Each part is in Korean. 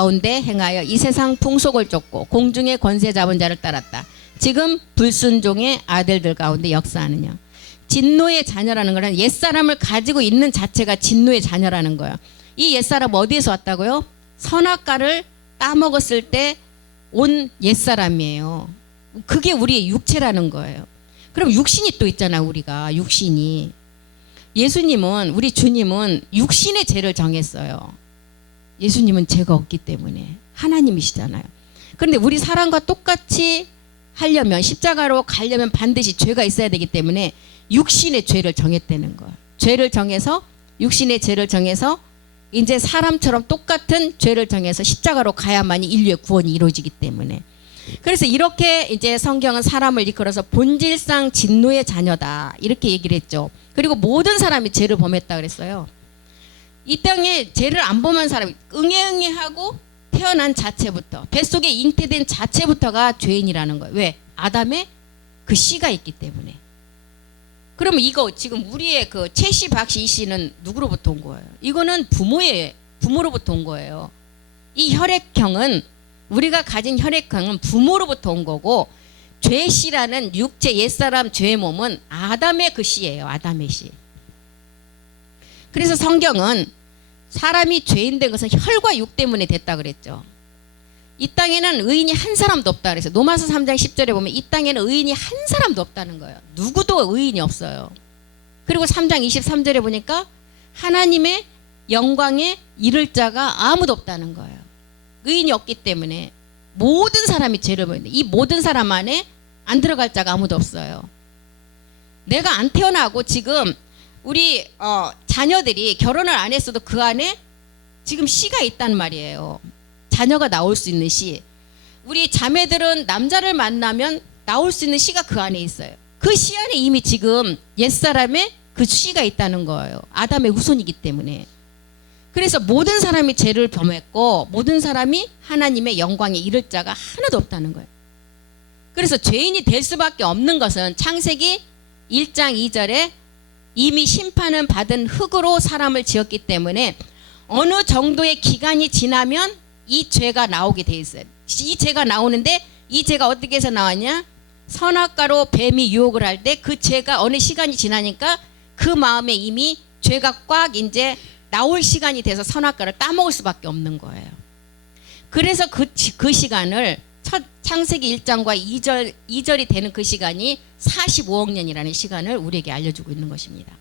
가운데 행하여 이 세상 풍속을 쫓고 공중의 권세 잡은 자를 따랐다. 지금 불순종의 아들들 가운데 역사하느냐. 진노의 자녀라는 거는 옛사람을 가지고 있는 자체가 진노의 자녀라는 거예요. 이 옛사람 어디에서 왔다고요? 선악과를 따먹었을 때 온 옛사람이에요. 그게 우리의 육체라는 거예요. 그럼 육신이 또 있잖아. 우리가 육신이. 예수님은, 우리 주님은 육신의 죄를 정했어요. 예수님은 죄가 없기 때문에 하나님이시잖아요. 그런데 우리 사람과 똑같이 하려면, 십자가로 가려면 반드시 죄가 있어야 되기 때문에 육신의 죄를 정했다는 거예요. 죄를 정해서, 육신의 죄를 정해서 이제 사람처럼 똑같은 죄를 정해서 십자가로 가야만이 인류의 구원이 이루어지기 때문에. 그래서 이렇게 이제 성경은 사람을 이끌어서 본질상 진노의 자녀다 이렇게 얘기를 했죠. 그리고 모든 사람이 죄를 범했다 그랬어요. 이 땅에 죄를 안 범한 사람이 응애응애하고 태어난 자체부터, 뱃속에 잉태된 자체부터가 죄인이라는 거예요. 왜? 아담의 그 씨가 있기 때문에. 그러면 이거 지금 우리의 그 최씨, 박씨, 이씨는 누구로부터 온 거예요? 이거는 부모로부터 온 거예요. 이 혈액형은, 우리가 가진 혈액형은 부모로부터 온 거고, 죄씨라는 육체 옛사람 죄의 몸은 아담의 그 씨예요. 아담의 씨. 그래서 성경은 사람이 죄인 된 것은 혈과 육 때문에 됐다 그랬죠. 이 땅에는 의인이 한 사람도 없다 그래서 로마서 3장 10절에 보면 이 땅에는 의인이 한 사람도 없다는 거예요. 누구도 의인이 없어요. 그리고 3장 23절에 보니까 하나님의 영광에 이를 자가 아무도 없다는 거예요. 의인이 없기 때문에 모든 사람이 죄를 범했는데 이 모든 사람 안에 안 들어갈 자가 아무도 없어요. 내가 안 태어나고 지금 우리 자녀들이 결혼을 안 했어도 그 안에 지금 씨가 있단 말이에요. 자녀가 나올 수 있는 씨. 우리 자매들은 남자를 만나면 나올 수 있는 씨가 그 안에 있어요. 그 씨 안에 이미 지금 옛사람의 그 씨가 있다는 거예요. 아담의 후손이기 때문에. 그래서 모든 사람이 죄를 범했고 모든 사람이 하나님의 영광에 이를 자가 하나도 없다는 거예요. 그래서 죄인이 될 수밖에 없는 것은 창세기 1장 2절에 이미 심판은 받은 흙으로 사람을 지었기 때문에 어느 정도의 기간이 지나면 이 죄가 나오게 돼 있어요. 이 죄가 나오는데 이 죄가 어떻게 해서 나왔냐? 선악과로 뱀이 유혹을 할 때 그 죄가 어느 시간이 지나니까 그 마음에 이미 죄가 꽉 이제 나올 시간이 돼서 선악과를 따먹을 수밖에 없는 거예요. 그래서 그 시간을 첫 창세기 1장과 2절이 되는 그 시간이 45억 년이라는 시간을 우리에게 알려주고 있는 것입니다.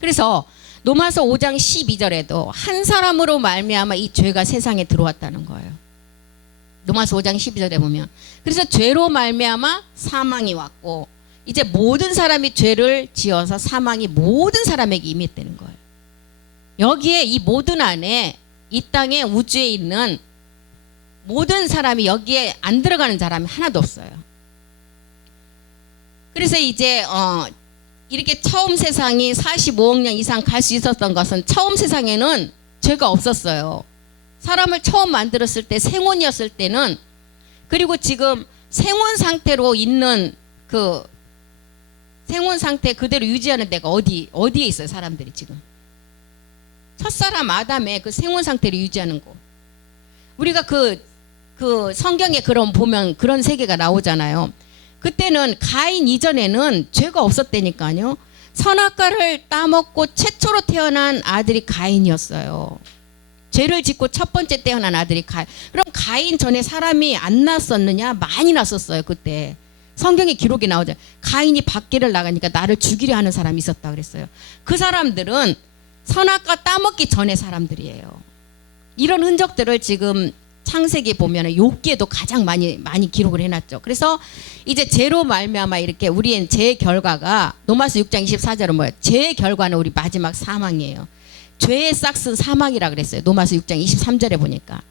그래서 로마서 5장 12절에도 한 사람으로 말미암아 이 죄가 세상에 들어왔다는 거예요. 로마서 5장 12절에 보면 그래서 죄로 말미암아 사망이 왔고 이제 모든 사람이 죄를 지어서 사망이 모든 사람에게 임했다는 거예요. 여기에 이 모든 안에 이 땅에 우주에 있는 모든 사람이 여기에 안 들어가는 사람이 하나도 없어요. 그래서 이제 이렇게 처음 세상이 45억 년 이상 갈 수 있었던 것은 처음 세상에는 죄가 없었어요. 사람을 처음 만들었을 때 생혼이었을 때는 그리고 지금 생혼 상태로 있는 그 생혼 상태 그대로 유지하는 데가 어디에 있어요? 사람들이 지금 첫사람 아담의 그 생혼 상태를 유지하는 곳. 우리가 그 성경에 그런 보면 그런 세계가 나오잖아요. 그때는 가인 이전에는 죄가 없었다니까요. 선악과를 따먹고 최초로 태어난 아들이 가인이었어요. 죄를 짓고 첫 번째 태어난 아들이 가인. 그럼 가인 전에 사람이 안 났었느냐? 많이 났었어요. 그때 성경에 기록이 나오죠. 가인이 밖에를 나가니까 나를 죽이려 하는 사람이 있었다 그랬어요. 그 사람들은 선악과 따먹기 전의 사람들이에요. 이런 흔적들을 지금 창세기 보면은 욥기에도 가장 많이 기록을 해놨죠. 그래서 이제 죄로 말미암아 이렇게 우리의 죄 결과가 로마서 6장 24절은 뭐예요? 죄의 결과는 우리 마지막 사망이에요. 죄의 싹은 사망이라 그랬어요. 로마서 6장 23절에 보니까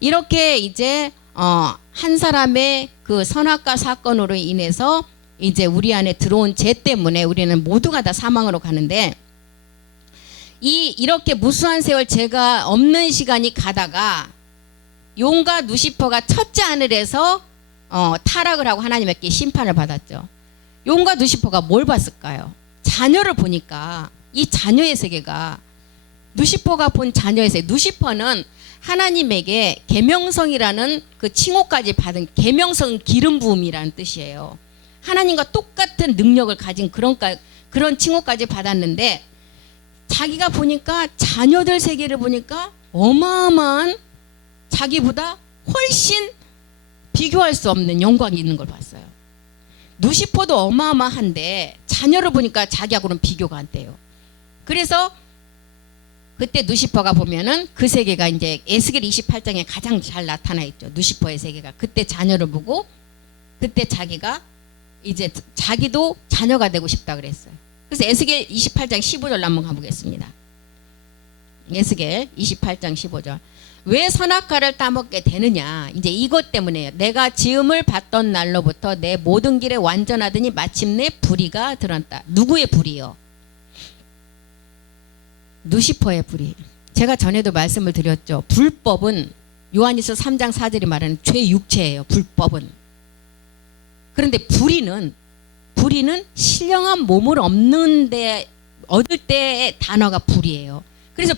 이렇게 이제 한 사람의 그 선악과 사건으로 인해서 이제 우리 안에 들어온 죄 때문에 우리는 모두가 다 사망으로 가는데 이렇게 무수한 세월 죄가 없는 시간이 가다가 용과 누시퍼가 첫째 하늘에서 타락을 하고 하나님께 심판을 받았죠. 용과 누시퍼가 뭘 봤을까요? 자녀를 보니까 이 자녀의 세계가 누시퍼가 본 자녀의 세계. 누시퍼는 하나님에게 계명성이라는 그 칭호까지 받은, 계명성은 기름 부음이라는 뜻이에요. 하나님과 똑같은 능력을 가진 그런 칭호까지 받았는데 자기가 보니까 자녀들 세계를 보니까 어마어마한, 자기보다 훨씬 비교할 수 없는 영광이 있는 걸 봤어요. 누시퍼도 어마어마한데 자녀를 보니까 자기하고는 비교가 안 돼요. 그래서 그때 누시퍼가 보면은 그 세계가 이제 에스겔 28장에 가장 잘 나타나 있죠. 누시퍼의 세계가. 그때 자녀를 보고 그때 자기가 이제 자기도 자녀가 되고 싶다 그랬어요. 그래서 에스겔 28장 15절 한번 가보겠습니다. 에스겔 28장 15절. 왜 선악과를 따먹게 되느냐. 이제 이것 때문에요. 내가 지음을 받던 날로부터 내 모든 길에 완전하더니 마침내 불의가 드러났다. 누구의 불의요? 누시퍼의 불의. 제가 전에도 말씀을 드렸죠. 불법은 요한일서 3장 4절이 말하는 죄 육체예요. 불법은. 그런데 불의는 신령한 몸을 얻을 때의 단어가 불의예요. 그래서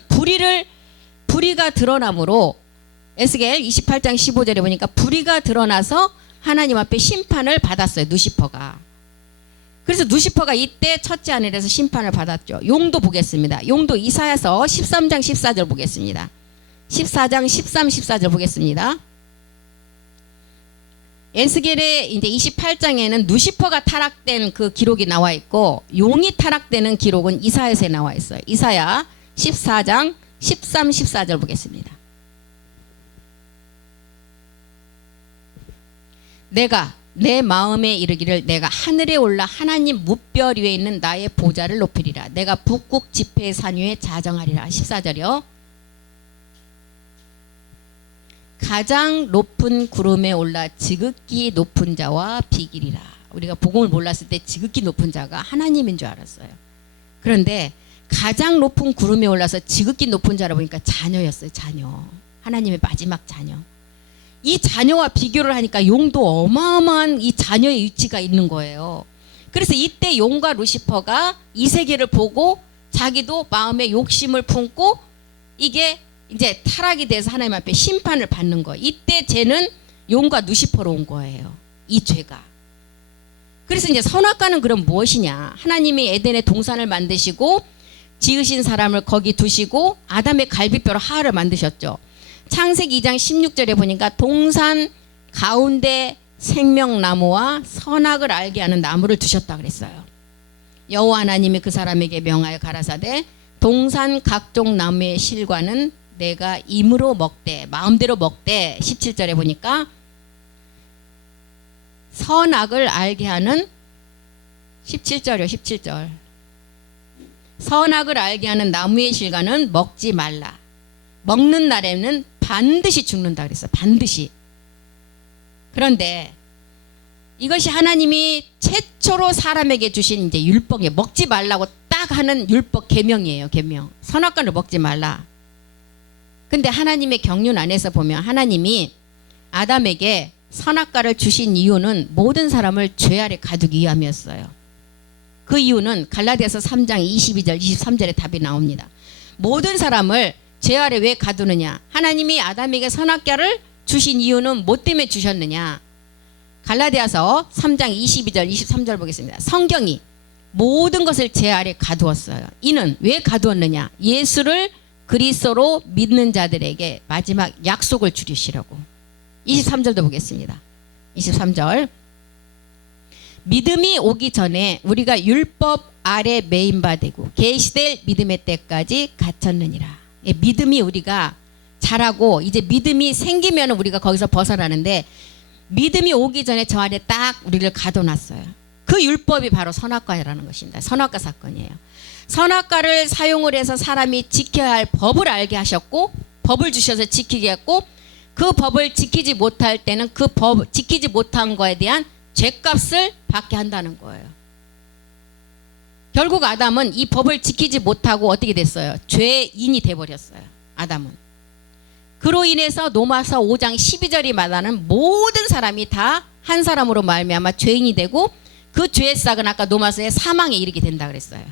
불의가 드러남으로 에스겔 28장 15절에 보니까 불의가 드러나서 하나님 앞에 심판을 받았어요. 누시퍼가. 그래서 누시퍼가 이때 첫째 아들에서 심판을 받았죠. 용도 보겠습니다. 용도 이사야서 13장 14절 보겠습니다. 14장 13, 14절 보겠습니다. 에스겔의 이제 28장에는 누시퍼가 타락된 그 기록이 나와 있고 용이 타락되는 기록은 이사야서에 나와 있어요. 이사야 14장 13, 14절 보겠습니다. 내가 내 마음에 이르기를 내가 하늘에 올라 하나님 무별 위에 있는 나의 보좌를 높이리라. 내가 북극 지폐의 산 위에 자정하리라. 14절이요. 가장 높은 구름에 올라 지극히 높은 자와 비기리라. 우리가 복음을 몰랐을 때 지극히 높은 자가 하나님인 줄 알았어요. 그런데 가장 높은 구름에 올라서 지극히 높은 자라 보니까 자녀였어요. 자녀. 하나님의 마지막 자녀. 이 자녀와 비교를 하니까 용도 어마어마한 이 자녀의 위치가 있는 거예요. 그래서 이때 용과 루시퍼가 이 세계를 보고 자기도 마음에 욕심을 품고 이게 이제 타락이 돼서 하나님 앞에 심판을 받는 거예요. 이때 죄는 용과 루시퍼로 온 거예요. 이 죄가. 그래서 이제 선악과는 그럼 무엇이냐. 하나님이 에덴의 동산을 만드시고 지으신 사람을 거기 두시고 아담의 갈비뼈로 하와를 만드셨죠. 창세기 2장 16절에 보니까 동산 가운데 생명나무와 선악을 알게 하는 나무를 두셨다 그랬어요. 여호와 하나님이 그 사람에게 명하여 가라사대 동산 각종 나무의 실과는 내가 임으로 먹되 마음대로 먹되 17절에 보니까 선악을 알게 하는 17절이요. 17절. 선악을 알게 하는 나무의 실과는 먹지 말라. 먹는 날에는 반드시 죽는다 그랬어요. 반드시. 그런데 이것이 하나님이 최초로 사람에게 주신 이제 율법이에요. 먹지 말라고 딱 하는 율법 계명이에요. 계명. 선악과를 먹지 말라. 근데 하나님의 경륜 안에서 보면 하나님이 아담에게 선악과를 주신 이유는 모든 사람을 죄 아래 가두기 위함이었어요. 그 이유는 갈라디아서 3장 22절 23절에 답이 나옵니다. 모든 사람을 죄 아래 왜 가두느냐. 하나님이 아담에게 선악과를 주신 이유는 뭐 때문에 주셨느냐. 갈라디아서 3장 22절 23절 보겠습니다. 성경이 모든 것을 죄 아래 가두었어요. 이는 왜 가두었느냐. 예수를 그리스도로 믿는 자들에게 마지막 약속을 주시려고. 23절도 보겠습니다. 23절. 믿음이 오기 전에 우리가 율법 아래 매인바 되고 계시될 믿음의 때까지 갇혔느니라. 예, 믿음이 우리가 자라고 이제 믿음이 생기면 우리가 거기서 벗어나는데 믿음이 오기 전에 저 아래 딱 우리를 가둬놨어요. 그 율법이 바로 선악과라는 것입니다. 선악과 사건이에요. 선악과를 사용을 해서 사람이 지켜야 할 법을 알게 하셨고 법을 주셔서 지키게 했고 그 법을 지키지 못할 때는 그 법 지키지 못한 거에 대한 죄값을 받게 한다는 거예요. 결국 아담은 이 법을 지키지 못하고 어떻게 됐어요? 죄인이 돼버렸어요. 아담은. 그로 인해서 로마서 5장 12절이 말하는 모든 사람이 다 한 사람으로 말미암아 죄인이 되고 그 죄의 싹은 아까 로마서의 사망에 이르게 된다 그랬어요.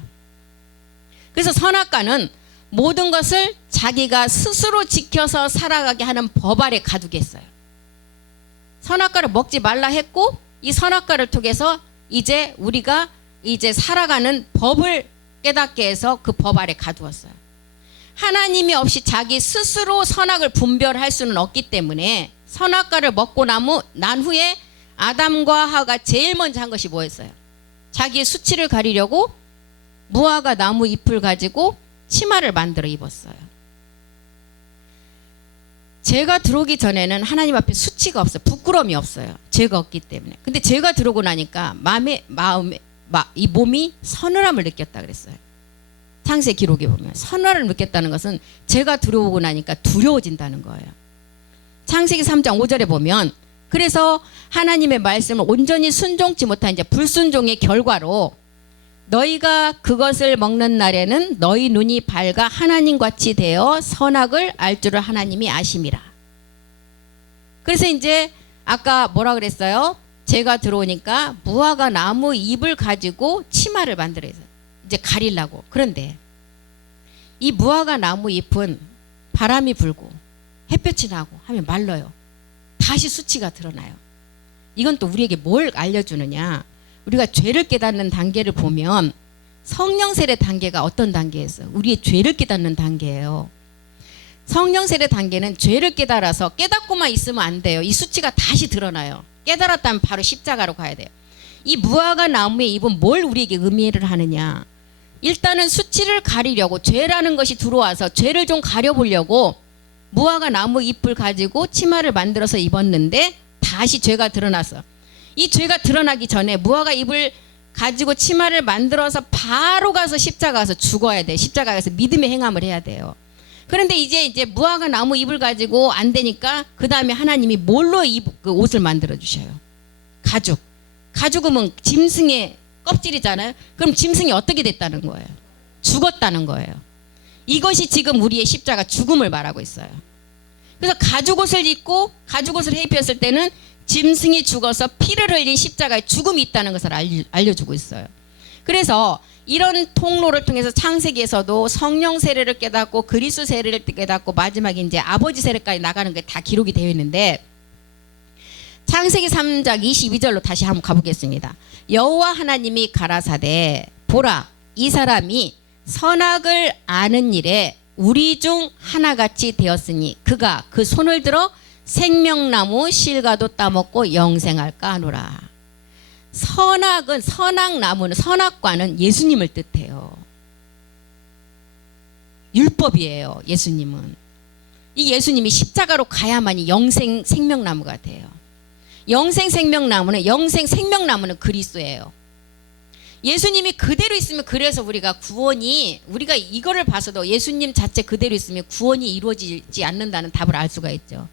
그래서 선악과는 모든 것을 자기가 스스로 지켜서 살아가게 하는 법 아래 가두겠어요. 선악과를 먹지 말라 했고 이 선악과를 통해서 이제 우리가 이제 살아가는 법을 깨닫게 해서 그 법 아래 가두었어요. 하나님이 없이 자기 스스로 선악을 분별할 수는 없기 때문에 선악과를 먹고 난 후에 아담과 하와가 제일 먼저 한 것이 뭐였어요? 자기의 수치를 가리려고 무화과 나무 잎을 가지고 치마를 만들어 입었어요. 죄가 들어오기 전에는 하나님 앞에 수치가 없어요. 부끄러움이 없어요. 죄가 없기 때문에. 근데 죄가 들어오고 나니까 이 몸이 서늘함을 느꼈다 그랬어요. 창세 기록에 보면 서늘함을 느꼈다는 것은 죄가 들어오고 나니까 두려워진다는 거예요. 창세기 3장 5절에 보면 그래서 하나님의 말씀을 온전히 순종치 못한 이제 불순종의 결과로 너희가 그것을 먹는 날에는 너희 눈이 밝아 하나님같이 되어 선악을 알 줄을 하나님이 아심이라. 그래서 이제 아까 뭐라 그랬어요? 죄가 들어오니까 무화과 나무 잎을 가지고 치마를 만들어서 이제 가리려고. 그런데 이 무화과 나무 잎은 바람이 불고 햇볕이 나고 하면 말라요. 다시 수치가 드러나요. 이건 또 우리에게 뭘 알려주느냐? 우리가 죄를 깨닫는 단계를 보면 성령 세례 단계가 어떤 단계였어요? 우리의 죄를 깨닫는 단계예요. 성령 세례 단계는 죄를 깨달아서 깨닫고만 있으면 안 돼요. 이 수치가 다시 드러나요. 깨달았다면 바로 십자가로 가야 돼요. 이 무화과 나무의 잎은 뭘 우리에게 의미를 하느냐? 일단은 수치를 가리려고 죄라는 것이 들어와서 죄를 좀 가려보려고 무화과 나무 잎을 가지고 치마를 만들어서 입었는데 다시 죄가 드러났어. 이 죄가 드러나기 전에 무화과 잎을 가지고 치마를 만들어서 바로 가서 십자가 가서 죽어야 돼. 십자가 가서 믿음의 행함을 해야 돼요. 그런데 이제 무화과 나무 잎을 가지고 안 되니까 그 다음에 하나님이 뭘로 그 옷을 만들어 주셔요? 가죽. 가죽은 짐승의 껍질이잖아요. 그럼 짐승이 어떻게 됐다는 거예요? 죽었다는 거예요. 이것이 지금 우리의 십자가 죽음을 말하고 있어요. 그래서 가죽 옷을 입고 가죽 옷을 입혔을 때는 짐승이 죽어서 피를 흘린 십자가에 죽음이 있다는 것을 알려주고 있어요. 그래서 이런 통로를 통해서 창세기에서도 성령 세례를 깨닫고 그리스도 세례를 깨닫고 마지막에 이제 아버지 세례까지 나가는 게 다 기록이 되어 있는데 창세기 3장 22절로 다시 한번 가보겠습니다. 여호와 하나님이 가라사대 보라 이 사람이 선악을 아는 일에 우리 중 하나같이 되었으니 그가 그 손을 들어 생명나무 실과도 따먹고 영생할까 하노라. 선악나무는 선악과는 예수님을 뜻해요. 율법이에요. 예수님은. 이 예수님이 십자가로 가야만이 영생 생명나무가 돼요. 생명나무는 그리스도예요. 예수님이 그대로 있으면 그래서 우리가 이거를 봐서도 예수님 자체 그대로 있으면 구원이 이루어지지 않는다는 답을 알 수가 있죠.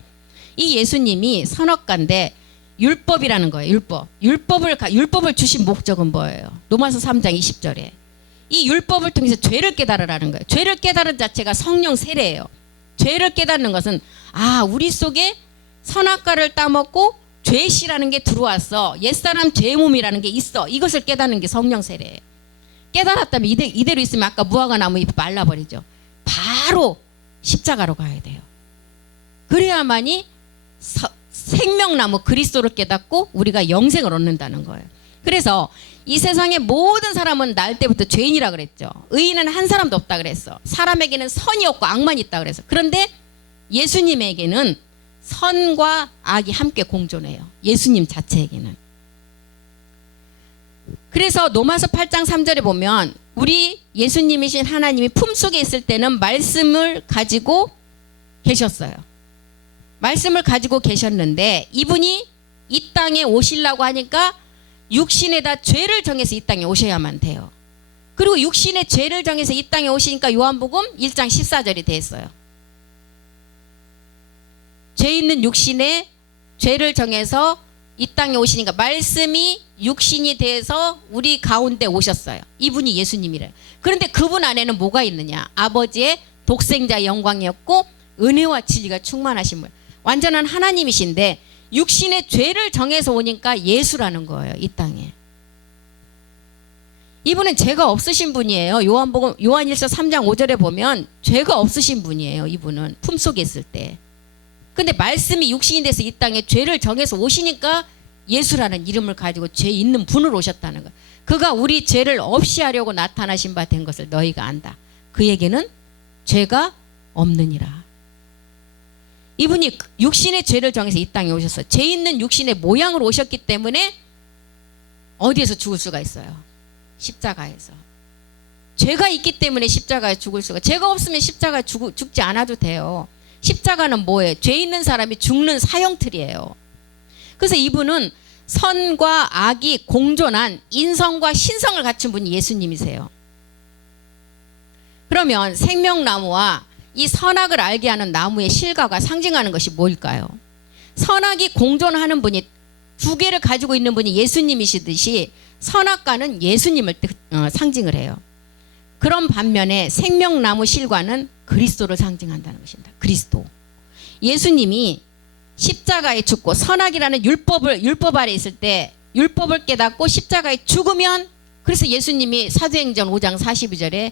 이 예수님이 선악과인데 율법이라는 거예요. 율법을 주신 목적은 뭐예요? 로마서 3장 20절에 이 율법을 통해서 죄를 깨달으라는 거예요. 죄를 깨달은 자체가 성령 세례예요. 죄를 깨닫는 것은 우리 속에 선악과를 따먹고 죄시라는 게 들어왔어. 옛사람 죄의 몸이라는 게 있어. 이것을 깨닫는 게 성령 세례예요. 깨달았다면 이대로 있으면 아까 무화과 나무 잎 말라버리죠. 바로 십자가로 가야 돼요. 그래야만이 생명나무 그리스도를 깨닫고 우리가 영생을 얻는다는 거예요. 그래서 이 세상의 모든 사람은 날 때부터 죄인이라 그랬죠. 의인은 한 사람도 없다 그랬어. 사람에게는 선이 없고 악만 있다 그랬어. 그런데 예수님에게는 선과 악이 함께 공존해요. 예수님 자체에게는. 그래서 로마서 8장 3절에 보면 우리 예수님이신 하나님이 품속에 있을 때는 말씀을 가지고 계셨어요. 말씀을 가지고 계셨는데 이분이 이 땅에 오시려고 하니까 육신에다 죄를 정해서 이 땅에 오셔야만 돼요. 그리고 육신의 죄를 정해서 이 땅에 오시니까 요한복음 1장 14절이 됐어요. 죄 있는 육신에 죄를 정해서 이 땅에 오시니까 말씀이 육신이 돼서 우리 가운데 오셨어요. 이분이 예수님이래요. 그런데 그분 안에는 뭐가 있느냐? 아버지의 독생자 영광이었고 은혜와 진리가 충만하신 분. 완전한 하나님이신데 육신의 죄를 정해서 오니까 예수라는 거예요. 이 땅에. 이분은 죄가 없으신 분이에요. 요한일서 3장 5절에 보면 죄가 없으신 분이에요. 이분은 품속에 있을 때. 근데 말씀이 육신이 돼서 이 땅에 죄를 정해서 오시니까 예수라는 이름을 가지고 죄 있는 분으로 오셨다는 거예요. 그가 우리 죄를 없이 하려고 나타나신 바 된 것을 너희가 안다. 그에게는 죄가 없느니라. 이분이 육신의 죄를 정해서 이 땅에 오셨어요. 죄 있는 육신의 모양으로 오셨기 때문에 어디에서 죽을 수가 있어요? 십자가에서. 죄가 있기 때문에 십자가에 죽을 수가. 죄가 없으면 십자가에 죽지 않아도 돼요. 십자가는 뭐예요? 죄 있는 사람이 죽는 사형틀이에요. 그래서 이분은 선과 악이 공존한 인성과 신성을 갖춘 분이 예수님이세요. 그러면 생명나무와 이 선악을 알게 하는 나무의 실과가 상징하는 것이 뭘까요? 선악이 공존하는 분이 두 개를 가지고 있는 분이 예수님이시듯이 선악과는 예수님을 상징을 해요. 그런 반면에 생명나무 실과는 그리스도를 상징한다는 것입니다. 그리스도. 예수님이 십자가에 죽고 선악이라는 율법 아래 있을 때 율법을 깨닫고 십자가에 죽으면, 그래서 예수님이 사도행전 5장 42절에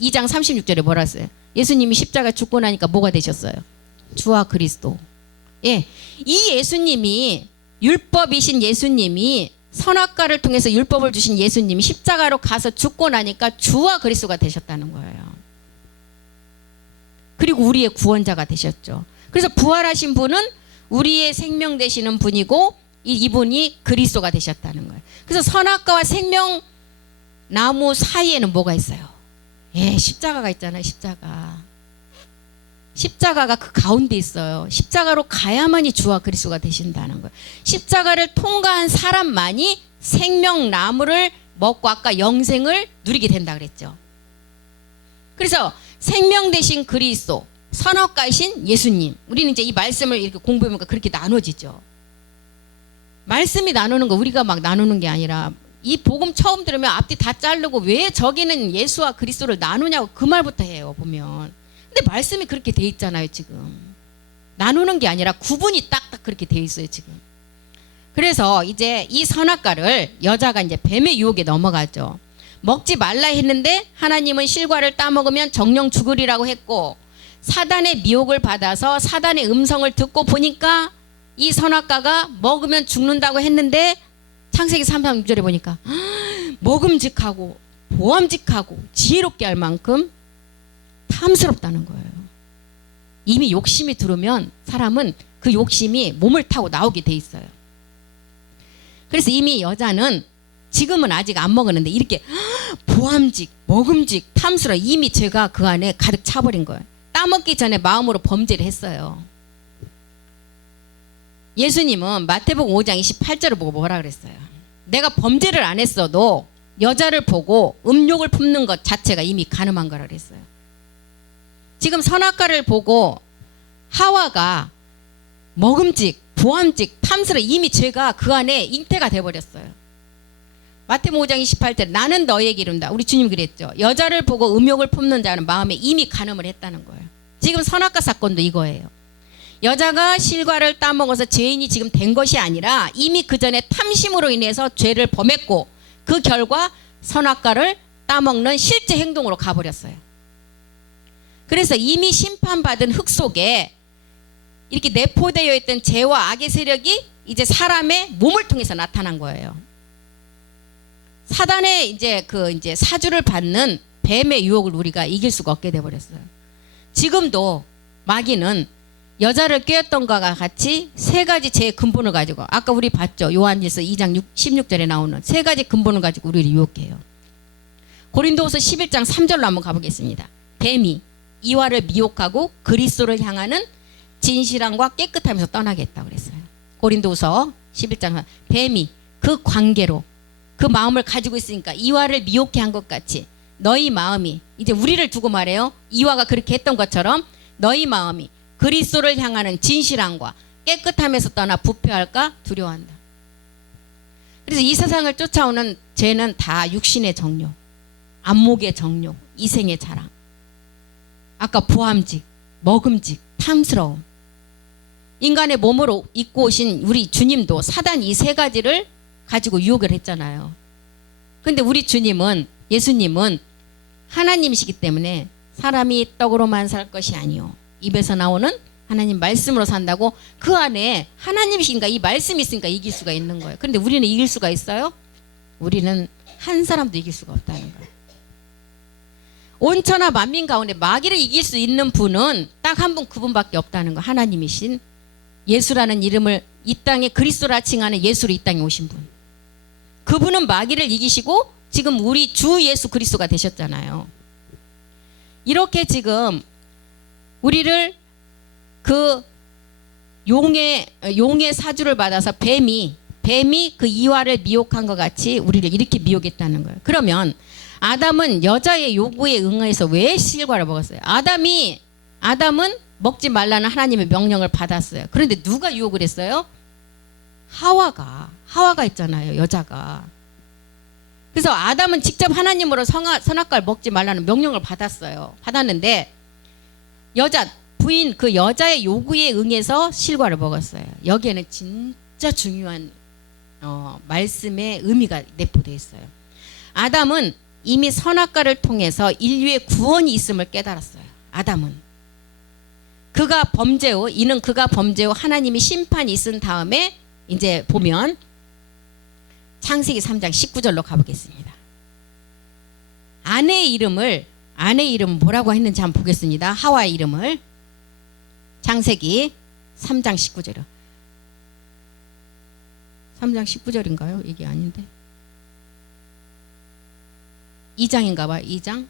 2장 36절에 뭐라 했어요? 예수님이 십자가에 죽고 나니까 뭐가 되셨어요? 주와 그리스도. 예, 이 예수님이, 율법이신 예수님이, 선악과를 통해서 율법을 주신 예수님이 십자가로 가서 죽고 나니까 주와 그리스도가 되셨다는 거예요. 그리고 우리의 구원자가 되셨죠. 그래서 부활하신 분은 우리의 생명 되시는 분이고 이분이 그리스도가 되셨다는 거예요. 그래서 선악과와 생명나무 사이에는 뭐가 있어요? 예, 십자가가 있잖아요. 십자가가 그 가운데 있어요. 십자가로 가야만이 주와 그리스도가 되신다는 거예요. 십자가를 통과한 사람만이 생명나무를 먹고 아까 영생을 누리게 된다 그랬죠. 그래서 생명 되신 그리스도, 선악과이신 예수님. 우리는 이제 이 말씀을 이렇게 공부해보니까 그렇게 나눠지죠. 말씀이 나누는 거 우리가 막 나누는 게 아니라, 이 복음 처음 들으면 앞뒤 다 자르고 왜 저기는 예수와 그리스도를 나누냐고 그 말부터 해요, 보면. 근데 말씀이 그렇게 돼 있잖아요, 지금. 나누는 게 아니라 구분이 딱딱 그렇게 돼 있어요, 지금. 그래서 이제 이 선악과를 여자가 이제 뱀의 유혹에 넘어가죠. 먹지 말라 했는데 하나님은 실과를 따먹으면 정령 죽으리라고 했고, 사단의 미혹을 받아서 사단의 음성을 듣고 보니까 이 선악과가 먹으면 죽는다고 했는데 창세기 3장 6절에 보니까 먹음직하고 보암직하고 지혜롭게 할 만큼 탐스럽다는 거예요. 이미 욕심이 들으면 사람은 그 욕심이 몸을 타고 나오게 돼 있어요. 그래서 이미 여자는 지금은 아직 안 먹었는데 이렇게 보암직, 먹음직, 탐스러워, 이미 죄가 그 안에 가득 차버린 거예요. 따먹기 전에 마음으로 범죄를 했어요. 예수님은 마태복음 5장 28절을 보고 뭐라 그랬어요? 내가 범죄를 안 했어도 여자를 보고 음욕을 품는 것 자체가 이미 간음한 거라 그랬어요. 지금 선악과를 보고 하와가 먹음직, 보암직, 탐스러워, 이미 죄가 그 안에 잉태가 돼버렸어요. 마태복음 5장 28절 나는 너에게 이른다. 우리 주님 그랬죠. 여자를 보고 음욕을 품는 자는 마음에 이미 간음을 했다는 거예요. 지금 선악과 사건도 이거예요. 여자가 실과를 따먹어서 죄인이 지금 된 것이 아니라 이미 그 전에 탐심으로 인해서 죄를 범했고 그 결과 선악과를 따먹는 실제 행동으로 가버렸어요. 그래서 이미 심판받은 흙 속에 이렇게 내포되어 있던 죄와 악의 세력이 이제 사람의 몸을 통해서 나타난 거예요. 사단의 이제 사주를 받는 뱀의 유혹을 우리가 이길 수가 없게 돼 버렸어요. 지금도 마귀는 여자를 꾀었던 것과 같이 세 가지 죄의 근본을 가지고, 아까 우리 봤죠. 요한일서 2장 16절에 나오는 세 가지 근본을 가지고 우리를 유혹해요. 고린도후서 11장 3절로 한번 가보겠습니다. 뱀이 이와를 미혹하고 그리스도를 향하는 진실함과 깨끗함에서 떠나게 했다고 그랬어요. 고린도후서 11장 뱀이 그 관계로 그 마음을 가지고 있으니까 이와를 미혹해 한 것 같이 너희 마음이, 이제 우리를 두고 말해요. 이와가 그렇게 했던 것처럼 너희 마음이 그리스도를 향하는 진실함과 깨끗함에서 떠나 부패할까 두려워한다. 그래서 이 세상을 쫓아오는 죄는 다 육신의 정욕, 안목의 정욕, 이생의 자랑, 아까 보암직, 먹음직, 탐스러움. 인간의 몸으로 입고 오신 우리 주님도 사단 이 세 가지를 가지고 유혹을 했잖아요. 근데 우리 주님은, 예수님은 하나님이시기 때문에 사람이 떡으로만 살 것이 아니요 입에서 나오는 하나님 말씀으로 산다고, 그 안에 하나님이신가 이 말씀이 있으니까 이길 수가 있는 거예요. 그런데 우리는 이길 수가 있어요? 우리는 한 사람도 이길 수가 없다는 거예요. 온천하 만민 가운데 마귀를 이길 수 있는 분은 딱 한 분, 그분밖에 없다는 거. 하나님이신 예수라는 이름을 이 땅에 그리스도라 칭하는 예수로 이 땅에 오신 분. 그분은 마귀를 이기시고 지금 우리 주 예수 그리스도가 되셨잖아요. 이렇게 지금 우리를 그 용의 사주를 받아서 뱀이 그 이와를 미혹한 것 같이 우리를 이렇게 미혹했다는 거예요. 그러면 아담은 여자의 요구에 응해서 왜 실과를 먹었어요? 아담은 먹지 말라는 하나님의 명령을 받았어요. 그런데 누가 유혹을 했어요? 하와가 있잖아요, 여자가. 그래서 아담은 직접 하나님으로 선악과를 먹지 말라는 명령을 받았는데 부인 그 여자의 요구에 응해서 실과를 먹었어요. 여기에는 진짜 중요한 말씀의 의미가 내포되어 있어요. 아담은 이미 선악과를 통해서 인류의 구원이 있음을 깨달았어요. 아담은 그가 범죄 후 하나님이 심판이 있은 다음에 이제 보면 창세기 3장 19절로 가보겠습니다. 아내의 이름 뭐라고 했는지 한번 보겠습니다. 하와의 이름을 창세기 3장 19절이요. 3장 19절인가요? 이게 아닌데 2장인가 봐. 2장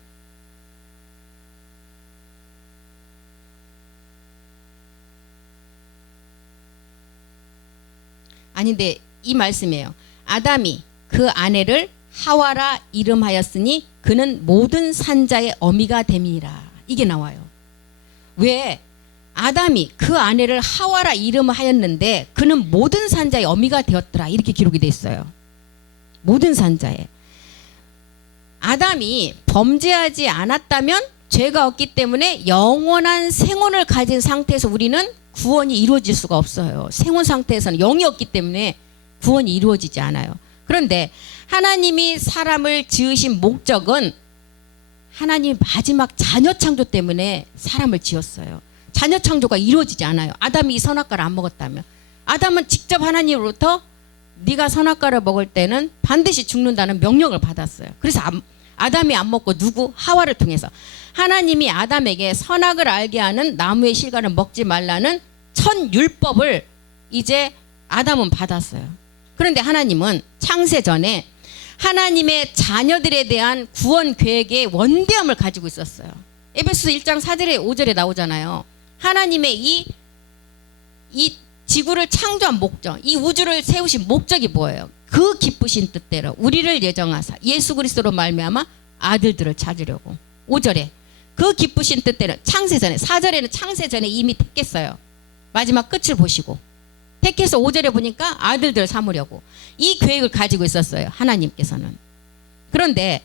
아닌데 이 말씀이에요. 아담이 그 아내를 하와라 이름하였으니 그는 모든 산자의 어미가 됨이니라. 이게 나와요. 왜 아담이 그 아내를 하와라 이름하였는데 그는 모든 산자의 어미가 되었더라. 이렇게 기록이 돼 있어요. 모든 산자의. 아담이 범죄하지 않았다면 죄가 없기 때문에 영원한 생혼을 가진 상태에서 우리는 구원이 이루어질 수가 없어요. 생혼 상태에서는 영이 없기 때문에 구원이 이루어지지 않아요. 그런데 하나님이 사람을 지으신 목적은 하나님 마지막 자녀 창조 때문에 사람을 지었어요. 자녀 창조가 이루어지지 않아요. 아담이 이 선악과를 안 먹었다면. 아담은 직접 하나님으로부터 네가 선악과를 먹을 때는 반드시 죽는다는 명령을 받았어요. 그래서 아담이 안 먹고 하와를 통해서 하나님이 아담에게 선악을 알게 하는 나무의 실과를 먹지 말라는 천 율법을 이제 아담은 받았어요. 그런데 하나님은 창세 전에 하나님의 자녀들에 대한 구원 계획의 원대함을 가지고 있었어요. 에베소서 1장 4절에 5절에 나오잖아요. 하나님의 이 지구를 창조한 목적, 이 우주를 세우신 목적이 뭐예요? 그 기쁘신 뜻대로 우리를 예정하사 예수 그리스도로 말미암아 아들들을 찾으려고. 5절에 그 기쁘신 뜻대로 창세전에, 4절에는 창세전에 이미 택했어요. 마지막 끝을 보시고 택해서 5절에 보니까 아들들을 삼으려고 이 계획을 가지고 있었어요. 하나님께서는. 그런데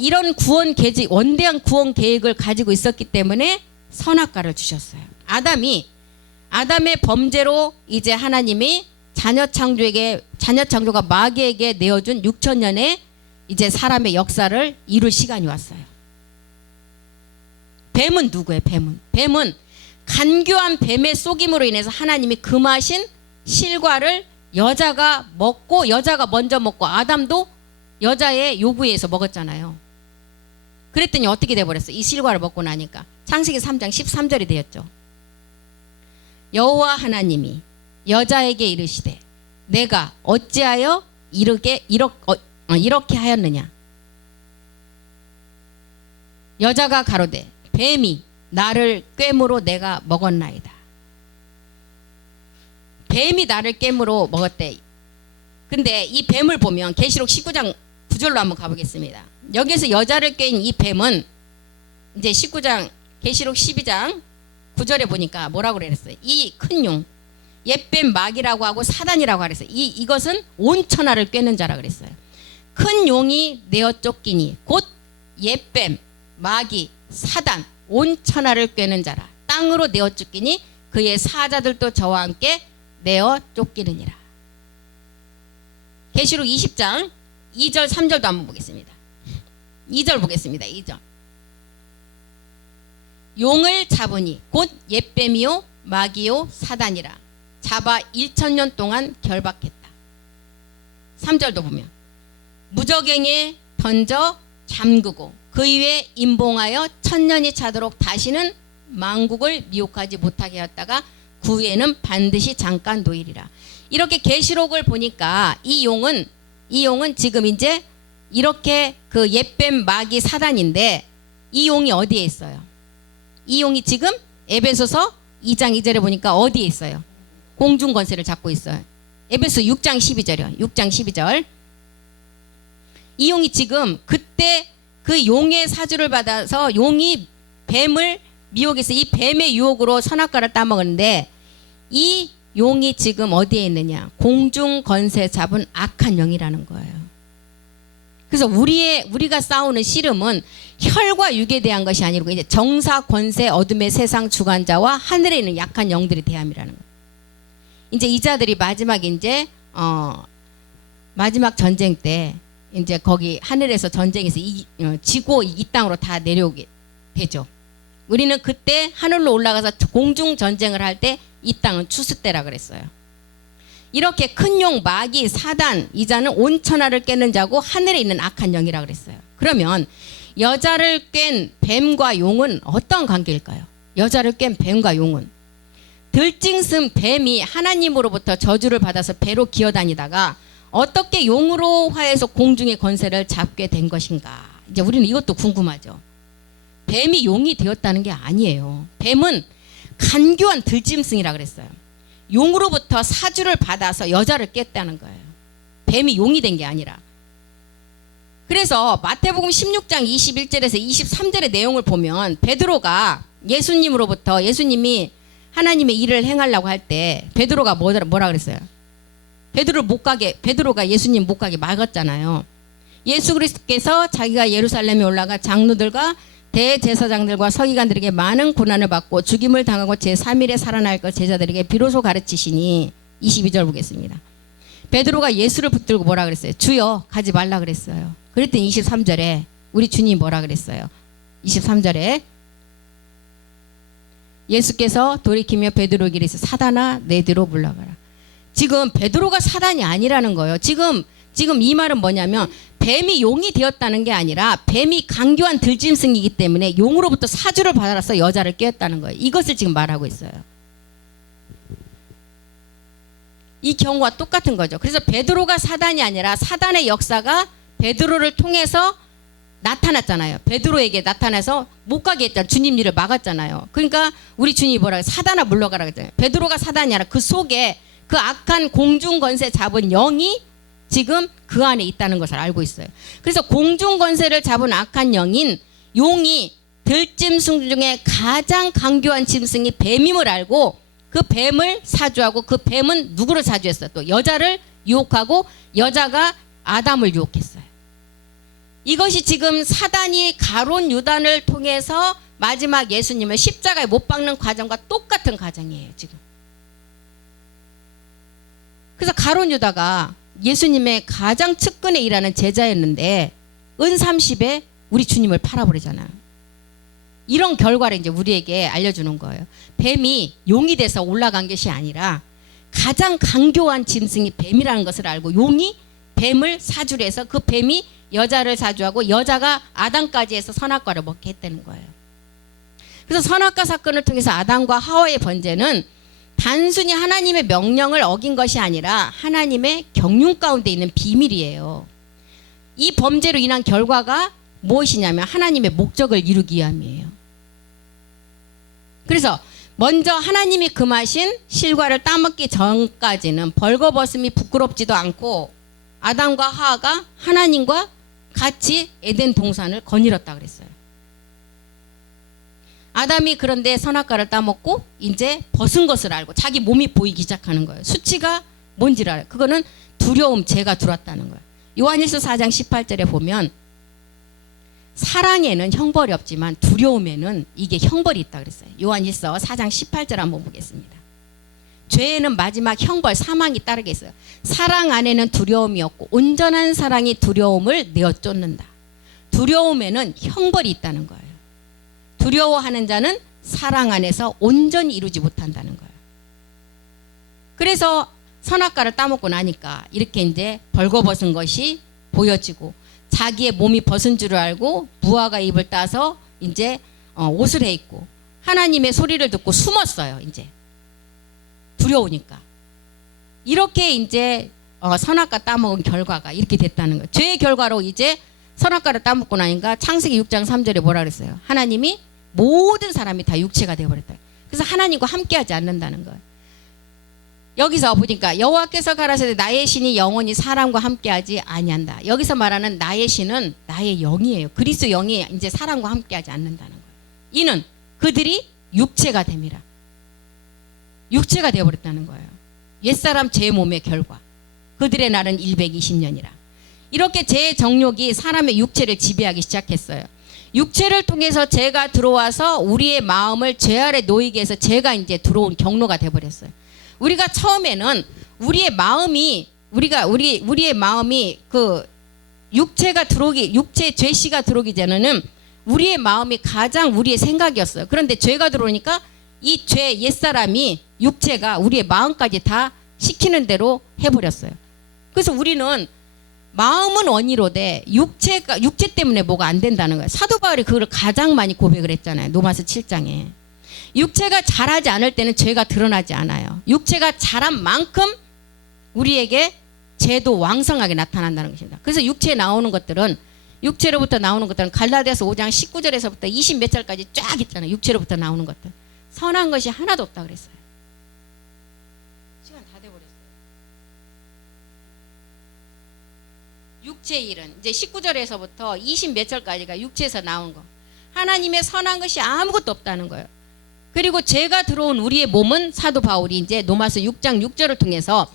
이런 구원 계획, 원대한 구원 계획을 가지고 있었기 때문에 선악과를 주셨어요. 아담의 범죄로 이제 하나님이 자녀 창조가 마귀에게 내어준 6천년의 이제 사람의 역사를 이룰 시간이 왔어요. 뱀은 누구예요? 뱀은 간교한 뱀의 속임으로 인해서 하나님이 금하신 실과를 여자가 먼저 먹고 아담도 여자의 요구에 의해서 먹었잖아요. 그랬더니 어떻게 돼버렸어요? 이 실과를 먹고 나니까 창세기 3장 13절이 되었죠. 여호와 하나님이 여자에게 이르시되 내가 어찌하여 이렇게 하였느냐. 여자가 가로되 뱀이 나를 꿰므로 내가 먹었나이다. 뱀이 나를 꿰므로 먹었대. 근데 이 뱀을 보면 계시록 19장 9절로 한번 가보겠습니다. 여기서 여자를 꿰인 이 뱀은 이제 19장 계시록 12장 9절에 보니까 뭐라고 그랬어요? 이 큰 용 옛뱀 마귀라고 하고 사단이라고 그랬어요. 이것은 온 천하를 꿰는 자라 그랬어요. 큰 용이 내어 쫓기니 곧 옛뱀 마귀 사단 온 천하를 꿰는 자라. 땅으로 내어 쫓기니 그의 사자들도 저와 함께 내어 쫓기느니라. 계시록 20장 2절 3절도 한번 보겠습니다. 2절 보겠습니다. 2절. 용을 잡으니 곧 옛뱀이요 마귀요 사단이라 잡아 1000년 동안 결박했다. 3절도 보면 무적행에 던져 잠그고 그 이후에 임봉하여 1000년이 차도록 다시는 만국을 미혹하지 못하게 하였다가 그 후에는 반드시 잠깐 놓이리라. 이렇게 계시록을 보니까 이 용은 지금 이제 이렇게 그 옛뱀 마귀 사단인데 이 용이 어디에 있어요? 이 용이 지금 에베소서 2장 2절에 보니까 어디에 있어요? 공중 권세를 잡고 있어요. 에베소 6장 12절이요. 6장 12절. 이 용이 지금 그때 그 용의 사주를 받아서 용이 뱀을 미혹해서 이 뱀의 유혹으로 선악과를 따먹었는데 이 용이 지금 어디에 있느냐? 공중 권세 잡은 악한 영이라는 거예요. 그래서 우리가 싸우는 씨름은 혈과 육에 대한 것이 아니고 이제 정사 권세 어둠의 세상 주관자와 하늘에 있는 약한 영들이 대함이라는 거예요. 이제 이 자들이 마지막 마지막 전쟁 때 이제 거기 하늘에서 전쟁에서 지고 이 땅으로 다 내려오게 되죠. 우리는 그때 하늘로 올라가서 공중 전쟁을 할 때 이 땅은 추수 때라 그랬어요. 이렇게 큰 용 마귀 사단 이자는 온 천하를 깨는 자고 하늘에 있는 악한 영이라 그랬어요. 그러면 여자를 깬 뱀과 용은 어떤 관계일까요? 여자를 깬 뱀과 용은 들짐승 뱀이 하나님으로부터 저주를 받아서 배로 기어다니다가 어떻게 용으로 화해해서 공중의 권세를 잡게 된 것인가? 이제 우리는 이것도 궁금하죠. 뱀이 용이 되었다는 게 아니에요. 뱀은 간교한 들짐승이라 그랬어요. 용으로부터 사주를 받아서 여자를 깼다는 거예요. 뱀이 용이 된 게 아니라. 그래서 마태복음 16장 21절에서 23절의 내용을 보면 베드로가 예수님이 하나님의 일을 행하려고 할 때 베드로가 뭐라 그랬어요? 베드로가 예수님 못 가게 막았잖아요. 예수 그리스도께서 자기가 예루살렘에 올라가 장로들과 대제사장들과 서기관들에게 많은 고난을 받고 죽임을 당하고 제3일에 살아날 것 제자들에게 비로소 가르치시니 22절 보겠습니다. 베드로가 예수를 붙들고 뭐라 그랬어요? 주여 가지 말라 그랬어요. 그랬더니 23절에 우리 주님이 뭐라 그랬어요? 23절에 예수께서 돌이키며 베드로에게 이르시되 사단아 내 뒤로 물러가라. 지금 베드로가 사단이 아니라는 거예요. 지금 이 말은 뭐냐면 뱀이 용이 되었다는 게 아니라 뱀이 강교한 들짐승이기 때문에 용으로부터 사주를 받아서 여자를 깨었다는 거예요. 이것을 지금 말하고 있어요. 이 경우와 똑같은 거죠. 그래서 베드로가 사단이 아니라 사단의 역사가 베드로를 통해서 나타났잖아요. 베드로에게 나타나서 못 가게 했잖아요. 주님 일을 막았잖아요. 그러니까 우리 주님이 뭐라 그래요? 사단아 물러가라 그랬잖아요. 베드로가 사단이 아니라 그 속에 그 악한 공중 권세 잡은 영이 지금 그 안에 있다는 것을 알고 있어요. 그래서 공중 권세를 잡은 악한 영인 용이 들짐승 중에 가장 강교한 짐승이 뱀임을 알고 그 뱀을 사주하고 그 뱀은 누구를 사주했어요? 또 여자를 유혹하고 여자가 아담을 유혹했어요. 이것이 지금 사단이 가론 유단을 통해서 마지막 예수님을 십자가에 못 박는 과정과 똑같은 과정이에요. 지금. 그래서 가론 유다가 예수님의 가장 측근에 일하는 제자였는데 은 30에 우리 주님을 팔아버리잖아요. 이런 결과를 이제 우리에게 알려주는 거예요. 뱀이 용이 돼서 올라간 것이 아니라 가장 강교한 짐승이 뱀이라는 것을 알고 용이 뱀을 사주를 해서 그 뱀이 여자를 사주하고 여자가 아담까지 해서 선악과를 먹게 했다는 거예요. 그래서 선악과 사건을 통해서 아담과 하와의 번제는 단순히 하나님의 명령을 어긴 것이 아니라 하나님의 경륜 가운데 있는 비밀이에요. 이 범죄로 인한 결과가 무엇이냐면 하나님의 목적을 이루기 위함이에요. 그래서 먼저 하나님이 금하신 실과를 따먹기 전까지는 벌거벗음이 부끄럽지도 않고 아담과 하와가 하나님과 같이 에덴 동산을 거닐었다 그랬어요. 아담이 그런데 선악과를 따먹고 이제 벗은 것을 알고 자기 몸이 보이기 시작하는 거예요. 수치가 뭔지를 알아요. 그거는 두려움, 죄가 들어왔다는 거예요. 요한일서 4장 18절에 보면 사랑에는 형벌이 없지만 두려움에는 이게 형벌이 있다 그랬어요. 요한일서 4장 18절 한번 보겠습니다. 죄에는 마지막 형벌 사망이 따르게 있어요. 사랑 안에는 두려움이 없고 온전한 사랑이 두려움을 내어 쫓는다. 두려움에는 형벌이 있다는 거예요. 두려워하는 자는 사랑 안에서 온전히 이루지 못한다는 거예요. 그래서 선악과를 따먹고 나니까 이렇게 이제 벌거벗은 것이 보여지고 자기의 몸이 벗은 줄 알고 무화과 잎을 따서 이제 옷을 해 입고 하나님의 소리를 듣고 숨었어요. 이제 두려우니까. 이렇게 이제 선악과 따먹은 결과가 이렇게 됐다는 거예요. 죄의 결과로 이제 선악과를 따먹고 나니까 창세기 6장 3절에 뭐라 그랬어요? 하나님이 모든 사람이 다 육체가 되어버렸다. 그래서 하나님과 함께하지 않는다는 거예요. 여기서 보니까 여호와께서 가라사대 나의 신이 영원히 사람과 함께하지 아니한다. 여기서 말하는 나의 신은 나의 영이에요. 그리스도 영이 이제 사람과 함께하지 않는다는 거예요. 이는 그들이 육체가 됨이라. 육체가 되어버렸다는 거예요. 옛사람 제 몸의 결과. 그들의 날은 120년이라. 이렇게 죄의 정욕이 사람의 육체를 지배하기 시작했어요. 육체를 통해서 죄가 들어와서 우리의 마음을 죄 아래 놓이게 해서 죄가 이제 들어온 경로가 돼버렸어요. 우리가 처음에는 우리의 마음이 우리의 마음이 그 육체가 들어오기 육체 죄씨가 들어오기 전에는 우리의 마음이 가장 우리의 생각이었어요. 그런데 죄가 들어오니까 이 죄 옛사람이 육체가 우리의 마음까지 다 시키는 대로 해버렸어요. 그래서 우리는 마음은 원이로되 육체 때문에 뭐가 안 된다는 거예요. 사도 바울이 그걸 가장 많이 고백을 했잖아요. 로마서 7장에. 육체가 자라지 않을 때는 죄가 드러나지 않아요. 육체가 자란 만큼 우리에게 죄도 왕성하게 나타난다는 것입니다. 그래서 육체로부터 나오는 것들은 갈라디아서 5장 19절에서부터 20 몇 절까지 쫙 있잖아요. 육체로부터 나오는 것들. 선한 것이 하나도 없다 그랬어요. 시간 다 돼버렸어요. 육체의 일은 이제 19절에서부터 20 몇 절까지가 육체에서 나온 거. 하나님의 선한 것이 아무것도 없다는 거예요. 그리고 죄가 들어온 우리의 몸은 사도 바울이 이제 로마서 6장 6절을 통해서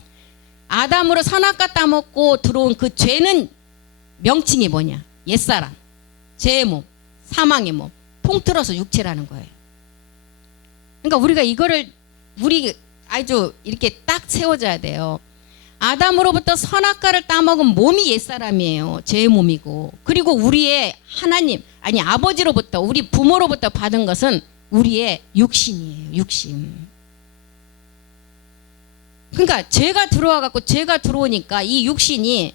아담으로 선악과 따먹고 들어온 그 죄는 명칭이 뭐냐? 옛사람, 죄의 몸, 사망의 몸, 통틀어서 육체라는 거예요. 그러니까 우리가 이거를 아주 이렇게 딱 세워줘야 돼요. 아담으로부터 선악과를 따먹은 몸이 옛사람이에요. 죄의 몸이고. 그리고 우리의 아버지로부터 우리 부모로부터 받은 것은 우리의 육신이에요. 육신. 그러니까 죄가 들어오니까 이 육신이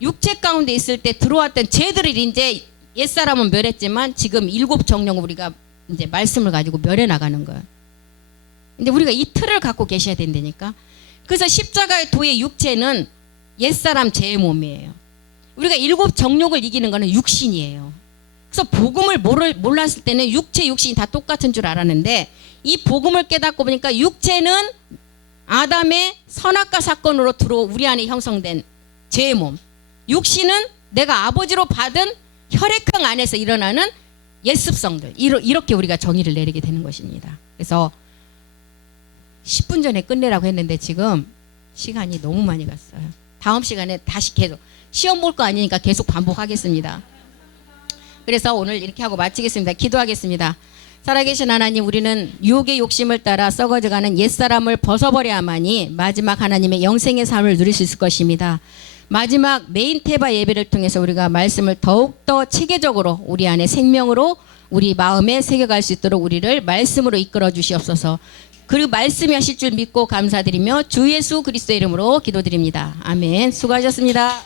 육체 가운데 있을 때 들어왔던 죄들을 이제 옛사람은 멸했지만 지금 7 정령 우리가 이제 말씀을 가지고 멸해 나가는 거예요. 근데 우리가 이 틀을 갖고 계셔야 된다니까. 그래서 십자가의 도의 육체는 옛사람 죄의 몸이에요. 우리가 7 정욕을 이기는 거는 육신이에요. 그래서 복음을 몰랐을 때는 육신이 다 똑같은 줄 알았는데 이 복음을 깨닫고 보니까 육체는 아담의 선악과 사건으로 우리 안에 형성된 죄의 몸. 육신은 내가 아버지로 받은 혈액형 안에서 일어나는 옛습성들. 이렇게 우리가 정의를 내리게 되는 것입니다. 그래서 10분 전에 끝내라고 했는데 지금 시간이 너무 많이 갔어요. 다음 시간에 다시 계속 시험 볼 거 아니니까 계속 반복하겠습니다. 그래서 오늘 이렇게 하고 마치겠습니다. 기도하겠습니다. 살아계신 하나님, 우리는 유혹의 욕심을 따라 썩어져가는 옛사람을 벗어버려야만이 마지막 하나님의 영생의 삶을 누릴 수 있을 것입니다. 마지막 메인 테바 예배를 통해서 우리가 말씀을 더욱더 체계적으로 우리 안에 생명으로 우리 마음에 새겨갈 수 있도록 우리를 말씀으로 이끌어 주시옵소서. 그 말씀이 하실 줄 믿고 감사드리며 주 예수 그리스도의 이름으로 기도드립니다. 아멘. 수고하셨습니다.